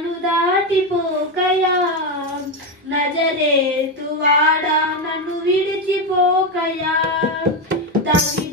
నన్ను దాటిపోకయా? నజరే తువాడా నన్ను విడిచిపోకయా? తవి